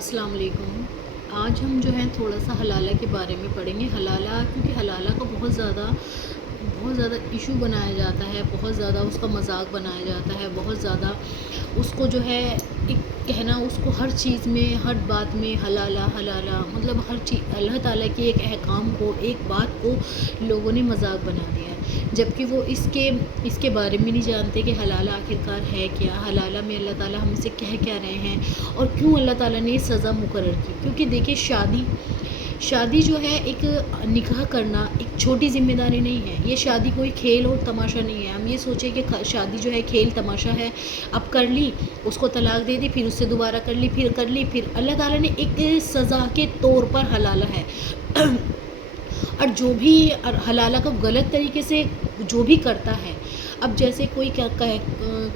السلام علیکم۔ آج ہم جو ہے تھوڑا سا حلالہ کے بارے میں پڑھیں گے۔ حلالہ کیونکہ حلالہ کا بہت زیادہ ایشو بنایا جاتا ہے، بہت زیادہ اس کا مذاق بنایا جاتا ہے، بہت زیادہ اس کو جو ہے ایک کہنا، اس کو ہر چیز میں ہر بات میں حلالہ حلالہ مطلب ہر چیز اللہ تعالیٰ کی ایک احکام کو، ایک بات کو لوگوں نے مذاق بنا دیا ہے، جبکہ وہ اس کے بارے میں نہیں جانتے کہ حلالہ آخرکار ہے کیا، حلالہ میں اللہ تعالیٰ ہم سے کہہ کیا رہے ہیں اور کیوں اللہ تعالیٰ نے یہ سزا مقرر کی۔ کیونکہ دیکھیں شادی جو ہے ایک نکاح کرنا ایک چھوٹی ذمہ داری نہیں ہے۔ یہ شادی کوئی کھیل اور تماشا نہیں ہے۔ ہم یہ سوچیں کہ شادی جو ہے کھیل تماشا ہے، اب کر لی، اس کو طلاق دے دی، پھر اس سے دوبارہ کر لی، پھر اللہ تعالیٰ نے ایک سزا کے طور پر حلالہ ہے۔ اور جو بھی حلالہ کو غلط طریقے سے جو بھی کرتا ہے، اب جیسے کوئی کیا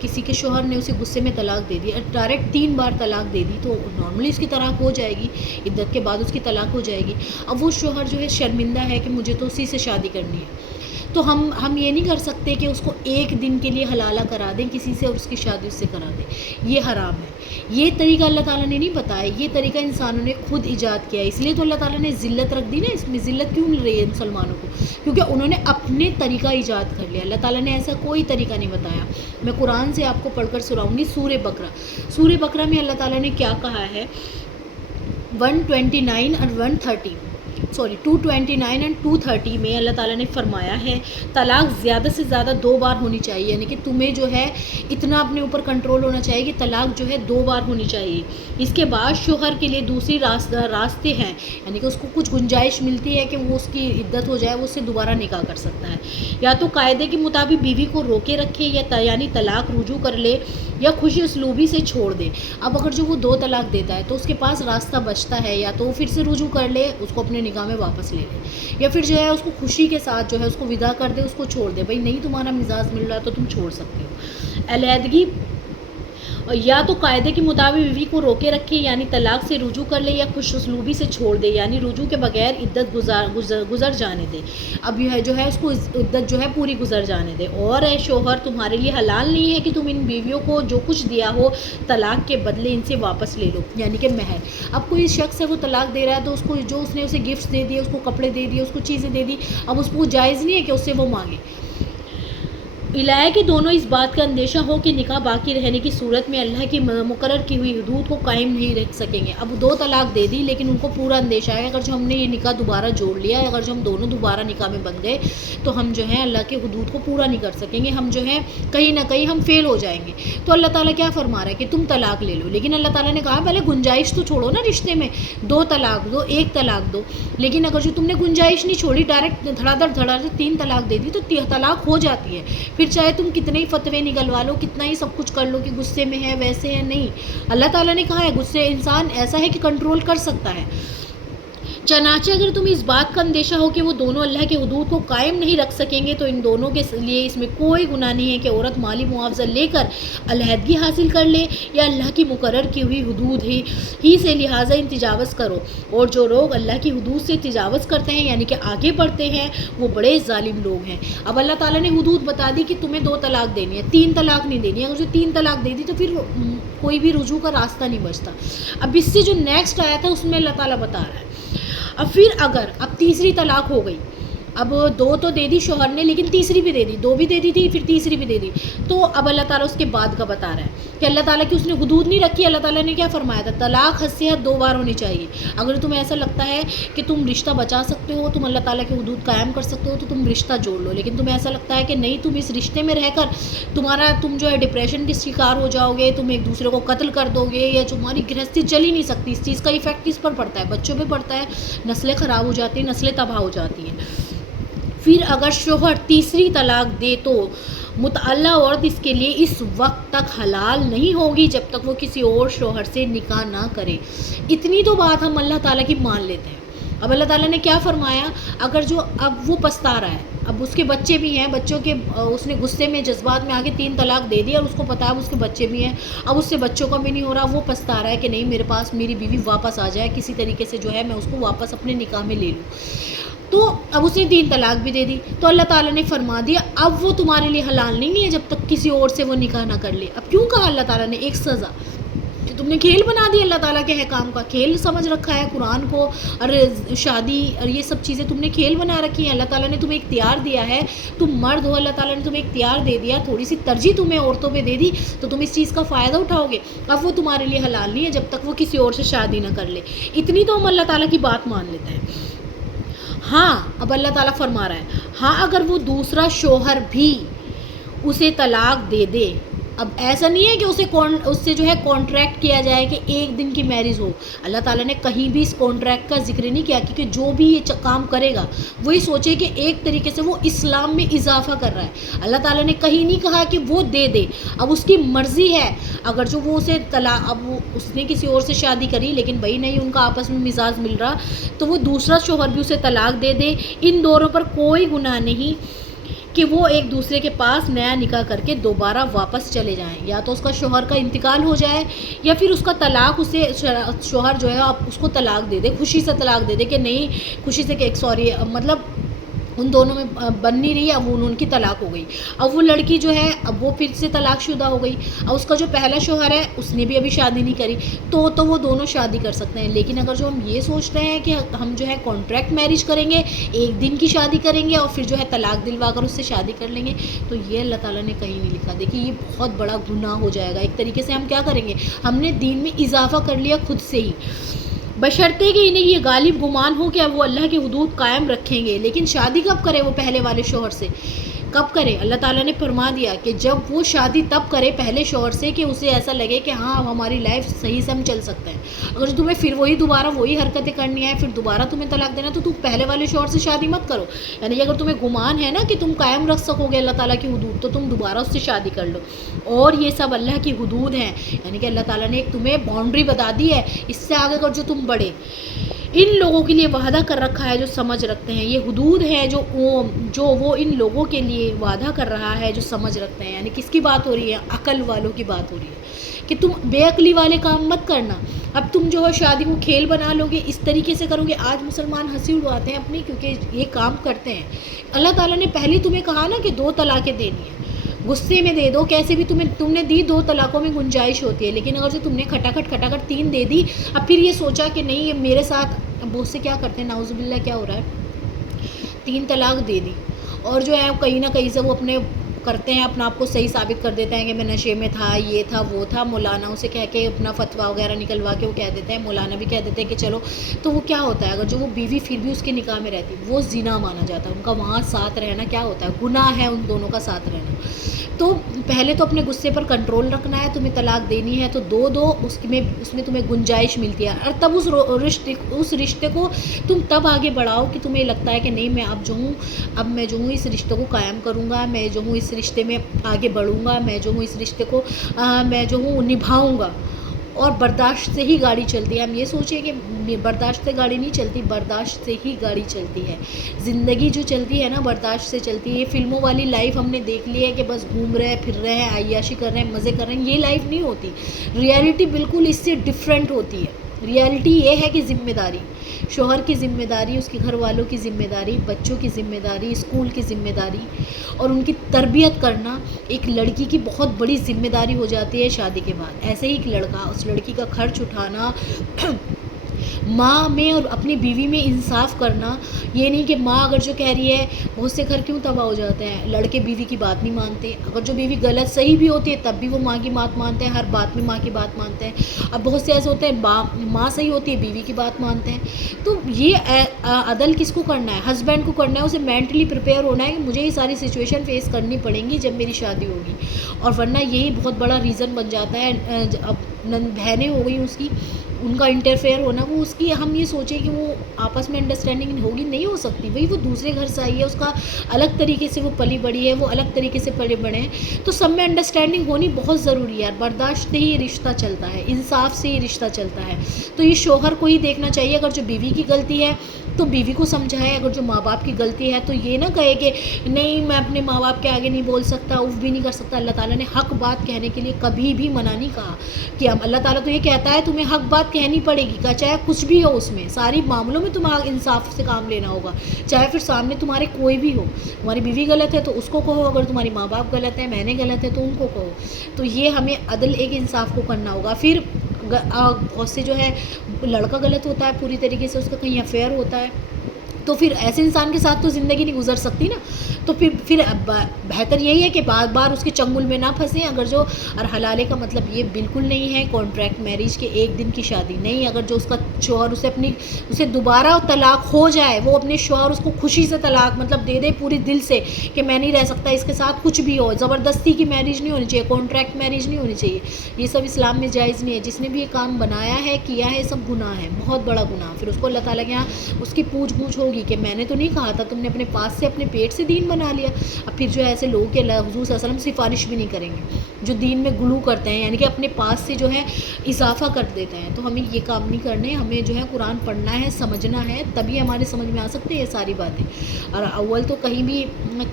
کسی کے شوہر نے اسے غصے میں طلاق دے دی، ڈائریکٹ 3 بار طلاق دے دی، تو نارملی اس کی طلاق ہو جائے گی، عدت کے بعد اس کی طلاق ہو جائے گی۔ اب وہ شوہر جو ہے شرمندہ ہے کہ مجھے تو اسی سے شادی کرنی ہے، تو ہم یہ نہیں کر سکتے کہ اس کو ایک دن کے لیے حلالہ کرا دیں کسی سے اور اس کی شادی اس سے کرا دیں، یہ حرام ہے۔ یہ طریقہ اللہ تعالیٰ نے نہیں بتایا، یہ طریقہ انسانوں نے خود ایجاد کیا ہے، اس لیے تو اللہ تعالیٰ نے ذلت رکھ دی نا، اس میں ذلت کیوں مل رہی ہے مسلمانوں کو؟ کیونکہ انہوں نے اپنے طریقہ ایجاد کر لیا، اللہ تعالیٰ نے ایسا کوئی طریقہ نہیں بتایا۔ میں قرآن سے آپ کو پڑھ کر سناؤں گی سورہ بقرہ میں اللہ تعالیٰ نے کیا کہا ہے، 129 اور 229 اور 230 میں اللہ تعالیٰ نے فرمایا ہے طلاق زیادہ سے زیادہ 2 بار ہونی چاہیے، یعنی کہ تمہیں جو ہے اتنا اپنے اوپر کنٹرول ہونا چاہیے کہ طلاق جو ہے 2 بار ہونی چاہیے۔ اس کے بعد شوہر کے لیے دوسری راستے ہیں، یعنی کہ اس کو کچھ گنجائش ملتی ہے کہ وہ اس کی عدت ہو جائے، وہ اس سے دوبارہ نکاح کر سکتا ہے، یا تو قاعدے کے مطابق بیوی کو روکے رکھے، یا یعنی طلاق رجوع کر لے، یا خوشی اسلوبی سے چھوڑ دے۔ اب اگر جو وہ 2 طلاق دیتا ہے تو اس کے پاس راستہ بچتا ہے، یا تو وہ پھر سے رجوع کر لے، اس کو اپنے نکاح میں واپس لے لے، یا پھر جو ہے اس کو خوشی کے ساتھ جو ہے اس کو ودا کر دے، اس کو چھوڑ دے، بھائی نہیں تمہارا مزاج مل رہا تو تم چھوڑ سکتے ہو۔ علیحدگی، یا تو قاعدے کے مطابق بیوی کو روکے رکھے، یعنی طلاق سے رجوع کر لے، یا خوش اسلوبی سے چھوڑ دے، یعنی رجوع کے بغیر عدت گزر جانے دے۔ اب یہ جو ہے اس کو عدت جو ہے پوری گزر جانے دے۔ اور اے شوہر، تمہارے لیے حلال نہیں ہے کہ تم ان بیویوں کو جو کچھ دیا ہو طلاق کے بدلے ان سے واپس لے لو، یعنی کہ مہر۔ اب کوئی شخص ہے وہ طلاق دے رہا ہے، تو اس کو جو اس نے اسے گفٹ دے دیے، اس کو کپڑے دے دیے، اس کو چیزیں دے دی، اب اس کو جائز نہیں ہے کہ اس سے وہ مانگے۔ الائے کہ دونوں اس بات کا اندیشہ ہو کہ نکاح باقی رہنے کی صورت میں اللہ کی مقرر کی ہوئی حدود کو قائم نہیں رکھ سکیں گے۔ اب 2 طلاق دے دی، لیکن ان کو پورا اندیشہ ہے اگر جو ہم نے یہ نکاح دوبارہ جوڑ لیا، اگر جو ہم دونوں دوبارہ نکاح میں بن گئے تو ہم جو ہے اللہ کے حدود کو پورا نہیں کر سکیں گے، ہم جو ہے کہیں نہ کہیں ہم فیل ہو جائیں گے۔ تو اللہ تعالیٰ کیا فرما رہا ہے کہ تم طلاق لے لو، لیکن اللہ تعالیٰ نے کہا پہلے گنجائش تو چھوڑو نا رشتے میں، 2 طلاق دو، 1 طلاق دو، لیکن اگر جو تم نے گنجائش نہیں چھوڑی، ڈائریکٹ دھڑا دھڑ 3 طلاق دے دی تو طلاق ہو جاتی ہے۔ پھر چاہے تم کتنے فتوے نکلوا لو، کتنا ہی سب کچھ کر لو کہ غصے میں ہے، ویسے ہے، نہیں، اللہ تعالیٰ نے کہا ہے غصے انسان ایسا ہے کہ کنٹرول کر سکتا ہے۔ چنانچہ اگر تم اس بات کا اندیشہ ہو کہ وہ دونوں اللہ کے حدود کو قائم نہیں رکھ سکیں گے تو ان دونوں کے لیے اس میں کوئی گناہ نہیں ہے کہ عورت مالی معاوضہ لے کر علیحدگی حاصل کر لے، یا اللہ کی مقرر کی ہوئی حدود ہی سے لہٰذا تجاوز کرو۔ اور جو لوگ اللہ کی حدود سے تجاوز کرتے ہیں، یعنی کہ آگے بڑھتے ہیں، وہ بڑے ظالم لوگ ہیں۔ اب اللہ تعالیٰ نے حدود بتا دی کہ تمہیں 2 طلاق دینی ہے، 3 طلاق نہیں دینی ہے۔ اگر جو 3 طلاق دے دی تو پھر کوئی بھی رجوع کا راستہ نہیں بچتا۔ اب اس سے جو نیکسٹ آیا تھا اس میں اللہ تعالیٰ بتا رہا ہے، اب تیسری طلاق ہو گئی، اب 2 تو دے دی شوہر نے، لیکن تیسری بھی دے دی، 2 بھی دے دی تھی، پھر تیسری بھی دے دی، تو اب اللہ تعالیٰ اس کے بعد کا بتا رہا ہے کہ اللہ تعالیٰ کی اس نے حدود نہیں رکھی۔ اللہ تعالیٰ نے کیا فرمایا تھا، طلاق حد سے حد 2 بار ہونی چاہیے۔ اگر تمہیں ایسا لگتا ہے کہ تم رشتہ بچا سکتے ہو، تم اللہ تعالیٰ کی حدود قائم کر سکتے ہو، تو تم رشتہ جوڑ لو، لیکن تمہیں ایسا لگتا ہے کہ نہیں، تم اس رشتے میں رہ کر تم جو ہے ڈپریشن کے شکار ہو جاؤ گے، تم ایک دوسرے کو قتل کر دو گے، یا تمہاری گرہستی چل ہی نہیں سکتی، اس چیز کا ایفیکٹ کس پر پڑتا ہے، بچوں پہ پڑتا ہے، نسلیں خراب ہو جاتی ہیں، نسلیں تباہ ہو جاتی ہیں۔ پھر اگر شوہر تیسری طلاق دے تو متعلقہ عورت اس کے لیے اس وقت تک حلال نہیں ہوگی جب تک وہ کسی اور شوہر سے نکاح نہ کرے۔ اتنی تو بات ہم اللہ تعالیٰ کی مان لیتے ہیں۔ اب اللہ تعالیٰ نے کیا فرمایا، اگر جو اب وہ پچھتا رہا ہے، اب اس کے بچے بھی ہیں، بچوں کے اس نے غصے میں جذبات میں آگے 3 طلاق دے دی، اور اس کو پتا ہے اس کے بچے بھی ہیں، اب اس سے بچوں کا بھی نہیں ہو رہا، وہ پچھتا رہا ہے کہ نہیں، میرے پاس میری بیوی واپس آ جائے، کسی طریقے سے جو ہے میں اس کو واپس اپنے نکاح میں لے لوں۔ تو اب اس نے 3 طلاق بھی دے دی، تو اللہ تعالیٰ نے فرما دیا اب وہ تمہارے لیے حلال نہیں ہے جب تک کسی اور سے وہ نکاح نہ کر لے۔ اب کیوں کہا اللہ تعالیٰ نے ایک سزا، تم نے کھیل بنا دی اللہ تعالیٰ کے احکام کا، کھیل سمجھ رکھا ہے قرآن کو اور شادی اور یہ سب چیزیں تم نے کھیل بنا رکھی ہیں. اللہ تعالیٰ نے تمہیں اختیار دیا ہے، تم مرد ہو، اللہ تعالیٰ نے تمہیں اختیار دے دیا، تھوڑی سی ترجیح تمہیں عورتوں پہ دے دی تو تم اس چیز کا فائدہ اٹھاؤ گے. اب وہ تمہارے لیے حلال نہیں ہے جب تک وہ کسی اور سے شادی نہ کر لے. اتنی تو ہم اللہ تعالیٰ کی بات مان لیتے ہیں. ہاں اب اللہ تعالیٰ فرما رہا ہے ہاں اگر وہ دوسرا شوہر بھی اسے طلاق دے دے. اب ایسا نہیں ہے کہ اس سے جو ہے کانٹریکٹ کیا جائے کہ ایک دن کی میرج ہو. اللہ تعالیٰ نے کہیں بھی اس کانٹریکٹ کا ذکر نہیں کیا، کیونکہ جو بھی یہ کام کرے گا وہی سوچے کہ ایک طریقے سے وہ اسلام میں اضافہ کر رہا ہے. اللہ تعالیٰ نے کہیں نہیں کہا کہ وہ دے دے. اب اس کی مرضی ہے، اگر جو وہ اسے طلاق، اب اس نے کسی اور سے شادی کری لیکن بھائی نہیں ان کا آپس میں مزاج مل رہا، تو وہ دوسرا شوہر بھی اسے طلاق دے دے. ان دونوں پر کوئی گناہ نہیں کہ وہ ایک دوسرے کے پاس نیا نکاح کر کے دوبارہ واپس چلے جائیں. یا تو اس کا شوہر کا انتقال ہو جائے یا پھر اس کا طلاق، اسے شوہر جو ہے آپ اس کو طلاق دے دے، خوشی سے طلاق دے دے کہ نہیں خوشی سے کہ مطلب ان دونوں میں بن نہیں رہی، اب ان کی طلاق ہو گئی. اب وہ لڑکی جو ہے اب وہ پھر سے طلاق شدہ ہو گئی. اب اس کا جو پہلا شوہر ہے اس نے بھی ابھی شادی نہیں کری تو وہ دونوں شادی کر سکتے ہیں. لیکن اگر جو ہم یہ سوچتے ہیں کہ ہم جو ہے کانٹریکٹ میرج کریں گے، ایک دن کی شادی کریں گے اور پھر جو ہے طلاق دلوا کر اس سے شادی کر لیں گے، تو یہ اللہ تعالیٰ نے کہیں نہیں لکھا. دیکھیے یہ بہت بڑا گناہ ہو جائے گا. ایک طریقے سے ہم کیا کریں گے، ہم نے دین میں اضافہ کر لیا خود سے ہی، بشرطے کہ انہیں یہ غالب گمان ہو کہ اب وہ اللہ کی حدود قائم رکھیں گے. لیکن شادی کب کرے وہ پہلے والے شوہر سے؟ کب کرے؟ اللہ تعالیٰ نے فرما دیا کہ جب وہ شادی تب کرے پہلے شوہر سے کہ اسے ایسا لگے کہ ہاں اب ہماری لائف صحیح سے ہم چل سکتے ہیں. اگر تمہیں پھر دوبارہ وہی حرکتیں کرنی ہے، پھر دوبارہ تمہیں طلاق دینا، تو تم پہلے والے شوہر سے شادی مت کرو. یعنی اگر تمہیں گمان ہے نا کہ تم قائم رکھ سکو گے اللہ تعالیٰ کی حدود، تو تم دوبارہ اس سے شادی کر لو. اور یہ سب اللہ کی حدود ہیں، یعنی کہ اللہ تعالیٰ نے ایک تمہیں باؤنڈری بتا دی ہے. اس سے آگے اگر جو تم بڑھے، ان لوگوں کے لیے وعدہ کر رکھا ہے جو سمجھ رکھتے ہیں. یہ حدود ہے جو وہ ان لوگوں کے لیے وعدہ کر رہا ہے جو سمجھ رکھتے ہیں. یعنی کس کی بات ہو رہی ہے؟ عقل والوں کی بات ہو رہی ہے کہ تم بے عقلی والے کام مت کرنا. اب تم جو ہے شادی کو کھیل بنا لو گے، اس طریقے سے کرو گے. آج مسلمان ہنسی اڑواتے ہیں اپنی، کیونکہ یہ کام کرتے ہیں. اللہ تعالیٰ نے پہلے تمہیں کہا نا کہ 2 طلاقیں دینی ہیں، غصے میں دے دو، کیسے بھی تم نے دی. 2 طلاقوں میں گنجائش ہوتی ہے، لیکن اگر جو تم نے کھٹاکھٹ 3 دے دی، اب پھر یہ سوچا کہ نہیں یہ میرے ساتھ، بہت سے کیا کرتے ہیں نعوذ باللہ کیا ہو رہا ہے، 3 طلاق دے دی اور جو ہے کہیں نہ کہیں سے وہ اپنے کرتے ہیں، اپنا آپ کو صحیح ثابت کر دیتے ہیں کہ میں نشے میں تھا، یہ تھا وہ تھا. مولانا اسے کہہ کے اپنا فتویٰ وغیرہ نکلوا کے وہ کہہ دیتے ہیں، مولانا بھی کہہ دیتے ہیں کہ چلو. تو وہ کیا ہوتا ہے، اگر جو وہ بیوی پھر بھی اس کے نکاح میں رہتی، وہ زنا مانا جاتا ہے. ان کا وہاں ساتھ رہنا کیا ہوتا ہے، گناہ ہے ان دونوں کا ساتھ رہنا. تو پہلے تو اپنے غصے پر کنٹرول رکھنا ہے. تمہیں طلاق دینی ہے تو دو اس میں تمہیں گنجائش ملتی ہے. اور تب اس رشتے کو تم تب آگے بڑھاؤ کہ تمہیں لگتا ہے کہ نہیں میں میں جو ہوں اس رشتے کو قائم کروں گا، میں جو ہوں اس رشتے میں آگے بڑھوں گا، میں جو ہوں اس رشتے کو میں جو ہوں نبھاؤں گا. اور برداشت سے ہی گاڑی چلتی ہے. ہم یہ سوچیں کہ برداشت سے گاڑی نہیں چلتی، برداشت سے ہی گاڑی چلتی ہے. زندگی جو چلتی ہے نا برداشت سے چلتی ہے. یہ فلموں والی لائف ہم نے دیکھ لی ہے کہ بس گھوم رہے ہیں، پھر رہے ہیں، عیاشی کر رہے ہیں، مزے کر رہے ہیں. یہ لائف نہیں ہوتی. ریالٹی بالکل اس سے ڈفرینٹ ہوتی ہے. ریالٹی یہ ہے کہ ذمہ داری، شوہر کی ذمہ داری، اس کے گھر والوں کی ذمہ داری، بچوں کی ذمہ داری، اسکول کی ذمہ داری اور ان کی تربیت کرنا ایک لڑکی کی بہت بڑی ذمہ داری ہو جاتی ہے شادی کے بعد. ایسے ہی ایک لڑکا، اس لڑکی کا خرچ اٹھانا، ماں میں اور اپنی بیوی میں انصاف کرنا. یہ نہیں کہ ماں اگر جو کہہ رہی ہے، بہت سے گھر کیوں تباہ ہو جاتے ہیں، لڑکے بیوی کی بات نہیں مانتے. اگر جو بیوی غلط صحیح بھی ہوتی ہے تب بھی وہ ماں کی بات مانتے ہیں، ہر بات میں ماں کی بات مانتے ہیں. اب بہت سے ایسے ہوتے ہیں ماں صحیح ہوتی ہے بیوی کی بات مانتے ہیں. تو یہ عدل کس کو کرنا ہے؟ ہسبینڈ کو کرنا ہے. اسے مینٹلی پریپیئر ہونا ہے کہ مجھے یہ ساری سچویشن فیس کرنی پڑیں گی جب میری شادی ہوگی. اور ورنہ یہی بہت بڑا ریزن بن جاتا ہے. اب بہنیں ہو گئی اس کی، ان کا انٹرفیئر ہونا، وہ اس کی ہم یہ سوچیں کہ وہ آپس میں انڈرسٹینڈنگ ہوگی، نہیں ہو سکتی. وہی وہ دوسرے گھر سے آئی ہے، اس کا الگ طریقے سے وہ پلی بڑھی ہے، وہ الگ طریقے سے پلے بڑھے ہیں. تو سب میں انڈرسٹینڈنگ ہونی بہت ضروری ہے. برداشت سے ہی رشتہ چلتا ہے، انصاف سے ہی رشتہ چلتا ہے. تو یہ شوہر کو ہی دیکھنا چاہیے. اگر جو بیوی کی غلطی ہے تو بیوی کو سمجھائے. اگر جو ماں باپ کی غلطی ہے تو یہ نہ کہے کہ نہیں میں اپنے ماں باپ کے آگے نہیں بول سکتا، اف بھی نہیں کر سکتا. اللہ تعالیٰ نے حق بات کہنے کے لیے کبھی بھی منع نہیں کہا کہ اللہ تعالیٰ تو یہ کہتا ہے تمہیں حق بات کہنی پڑے گی، چاہے کچھ بھی ہو. اس میں ساری معاملوں میں تمہیں انصاف سے کام لینا ہوگا، چاہے پھر سامنے تمہارے کوئی بھی ہو. تمہاری بیوی غلط ہے تو اس کو کہو، اگر تمہاری ماں باپ غلط ہے، میں نے غلط ہے تو ان کو کہو. تو یہ ہمیں عدل ایک انصاف کو کرنا ہوگا. پھر بہت سے جو ہے لڑکا غلط ہوتا ہے پوری طریقے سے، اس کا کہیں افیئر ہوتا ہے، تو پھر ایسے انسان کے ساتھ تو زندگی نہیں گزر سکتی نا. تو پھر بہتر یہی ہے کہ بار بار اس کے چنگل میں نہ پھنسیں. اگر جو اور حلالے کا مطلب یہ بالکل نہیں ہے کانٹریکٹ میرج کے ایک دن کی شادی نہیں. اگر جو اس کا شوہر اسے دوبارہ طلاق ہو جائے، وہ اپنے شوہر اس کو خوشی سے طلاق مطلب دے دے پوری دل سے کہ میں نہیں رہ سکتا اس کے ساتھ، کچھ بھی ہو، زبردستی کی میرج نہیں ہونی چاہیے، کانٹریکٹ میرج نہیں ہونی چاہیے. یہ سب اسلام میں جائز نہیں ہے. جس نے بھی یہ کام بنایا ہے کیا ہے سب گناہ ہے، بہت بڑا گناہ. پھر اس کو اللہ تعالیٰ کے یہاں اس کی پوچھ گچھ ہوگی کہ میں نے تو نہیں کہا تھا، تم نے اپنے پاس سے اپنے پیٹ سے دین بنا لیا. اب پھر جو ایسے لوگ کہ حضور صلی اللہ علیہ وسلم سفارش بھی نہیں کریں گے جو دین میں غلو کرتے ہیں، یعنی کہ اپنے پاس سے جو ہے اضافہ کر دیتے ہیں. تو ہمیں یہ کام نہیں کرنے. ہمیں جو ہے قرآن پڑھنا ہے، سمجھنا ہے، تبھی ہمارے سمجھ میں آ سکتے ہیں یہ ساری باتیں. اور اول تو کہیں بھی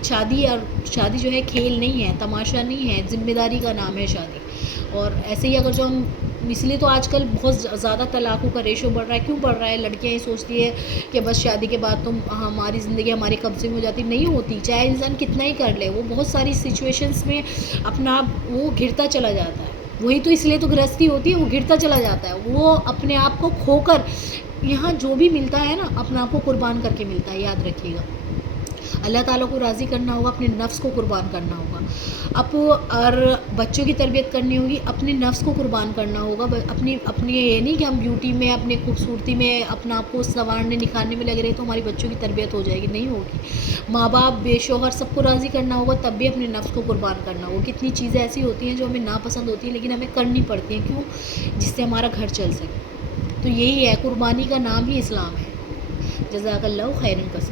شادی جو ہے کھیل نہیں ہے، تماشا نہیں ہے، ذمہ داری کا نام ہے شادی. اور ایسے ہی اگر جو ہم اس لیے تو آج کل بہت زیادہ طلاقوں کا ریشو بڑھ رہا ہے. کیوں بڑھ رہا ہے؟ لڑکیاں یہ سوچتی ہے کہ بس شادی کے بعد تو ہماری زندگی ہمارے قبضے میں ہو جاتی. نہیں ہوتی، چاہے انسان کتنا ہی کر لے، وہ بہت ساری سچویشنس میں اپنا وہ گرتا چلا جاتا ہے. وہی تو اس لیے تو گرہستی ہوتی ہے، وہ گرتا چلا جاتا ہے. وہ اپنے آپ کو کھو کر، یہاں جو بھی ملتا ہے نا اپنے آپ کو قربان کر کے ملتا ہے. یاد رکھیے گا، اللہ تعالیٰ کو راضی کرنا ہوگا، اپنے نفس کو قربان کرنا ہوگا. اور بچوں کی تربیت کرنی ہوگی، اپنے نفس کو قربان کرنا ہوگا. اپنی یہ نہیں کہ ہم بیوٹی میں، اپنے خوبصورتی میں اپنا آپ کو سنوارنے نکھارنے میں لگ رہے تو ہماری بچوں کی تربیت ہو جائے گی. نہیں ہوگی. ماں باپ، بے شوہر، سب کو راضی کرنا ہوگا، تب بھی اپنے نفس کو قربان کرنا ہوگا. کتنی چیزیں ایسی ہوتی ہیں جو ہمیں ناپسند ہوتی ہیں لیکن ہمیں کرنی پڑتی ہیں. کیوں؟ جس سے ہمارا گھر چل سکے. تو یہی ہے، قربانی کا نام ہی اسلام ہے. جزاک اللہ خیرا کثیرا.